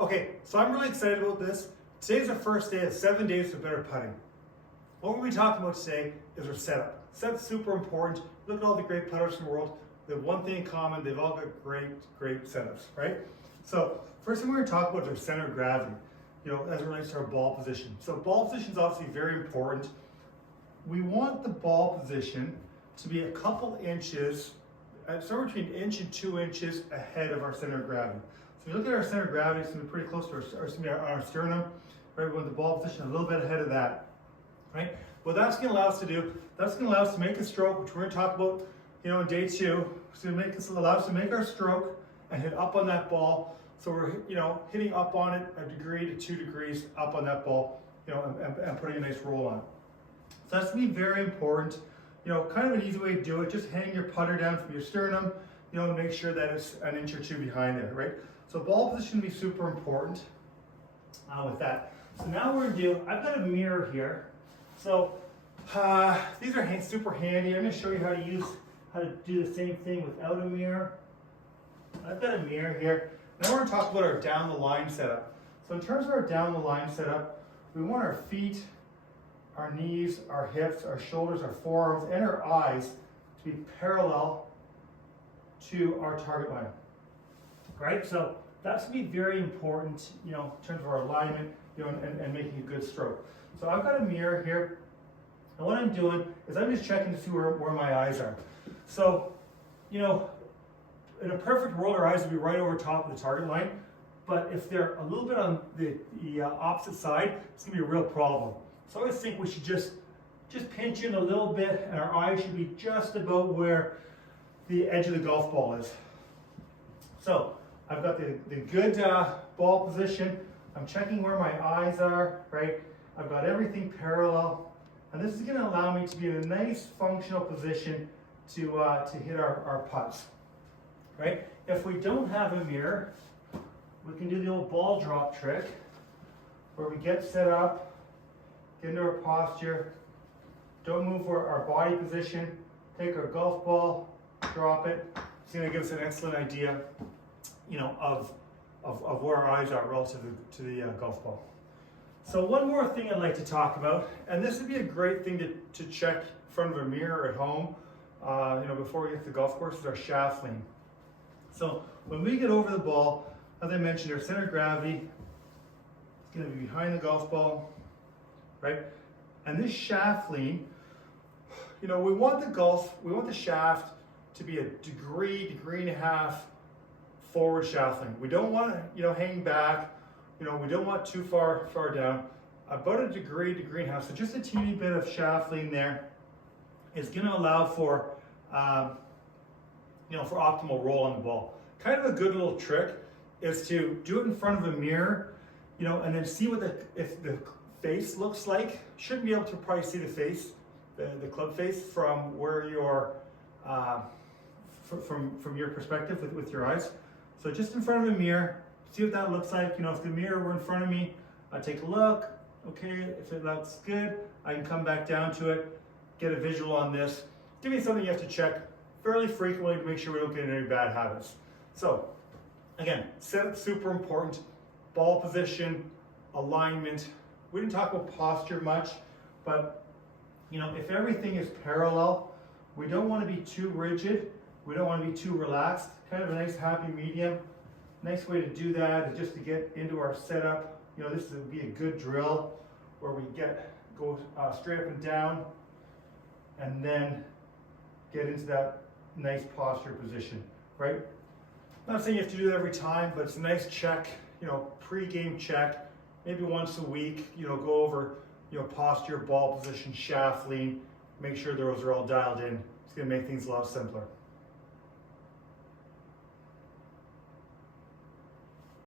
Okay, so I'm really excited about this. Today's our first day of 7 days for better putting. What we're going to be talking about today is our setup. Setup's super important. Look at all the great putters in the world. They have one thing in common. They've all got great setups, right? So first thing we're going to talk about is our center of gravity, as it relates to our ball position. So ball position is obviously very important. We want the ball position to be a couple inches, somewhere between an inch and 2 inches ahead of our center of gravity. So if you look at our center of gravity, it's going to be pretty close to our sternum, right? We want the ball position a little bit ahead of that, right? What that's going to allow us to do, that's going to allow us to make a stroke, which we're going to talk about, in day 2. It's going to allow us to make our stroke and hit up on that ball. So we're, hitting up on it 1 degree to 2 degrees up on that ball, and putting a nice roll on it. So that's going to be very important. Kind of an easy way to do it. Just hang your putter down from your sternum, and make sure that it's an inch or 2 behind there, right? So ball position will be super important with that. So now we're going to do, I've got a mirror here. So these are super handy. I'm going to show you how to do the same thing without a mirror. I've got a mirror here. Now we're going to talk about our down the line setup. So in terms of our down the line setup, we want our feet, our knees, our hips, our shoulders, our forearms, and our eyes to be parallel to our target line. Right? So that's going to be very important, in terms of our alignment, and making a good stroke. So I've got a mirror here, and what I'm doing is I'm just checking to see where my eyes are. So, in a perfect world, our eyes would be right over top of the target line, but if they're a little bit on the opposite side, it's going to be a real problem. So I always think we should just pinch in a little bit, and our eyes should be just about where the edge of the golf ball is. So I've got the good ball position. I'm checking where my eyes are, right? I've got everything parallel, and this is going to allow me to be in a nice functional position to hit our putts, right? If we don't have a mirror, we can do the old ball drop trick, where we get set up, get into our posture, don't move our body position, take our golf ball, drop it. It's going to give us an excellent idea, of where our eyes are relative to the golf ball. So one more thing I'd like to talk about, and this would be a great thing to check in front of a mirror at home, before we get to the golf course, is our shaft lean. So when we get over the ball, as I mentioned, our center of gravity is going to be behind the golf ball, right? And this shaft lean, we want the shaft to be a degree and a half forward shaft lean. We don't want it, hanging back. We don't want too far down. About a degree and a half. So just a teeny bit of shaft lean there is going to allow for, for optimal roll on the ball. Kind of a good little trick is to do it in front of a mirror, and then see if the face looks like. Shouldn't be able to probably see the face, the club face, from where you're, from your perspective with your eyes. So just in front of a mirror, see what that looks like. If the mirror were in front of me, I'd take a look. Okay, if it looks good, I can come back down to it, get a visual on this. Give me something you have to check fairly frequently to make sure we don't get into any bad habits. So again, setup super important. Ball position, alignment. We didn't talk about posture much, but if everything is parallel, we don't want to be too rigid. We don't want to be too relaxed. Kind of a nice happy medium. Nice way to do that is just to get into our setup. This would be a good drill where we go straight up and down, and then get into that nice posture position, right? I'm not saying you have to do that every time, but it's a nice check, pre-game check, maybe once a week, go over, posture, ball position, shaft lean, make sure those are all dialed in. It's going to make things a lot simpler.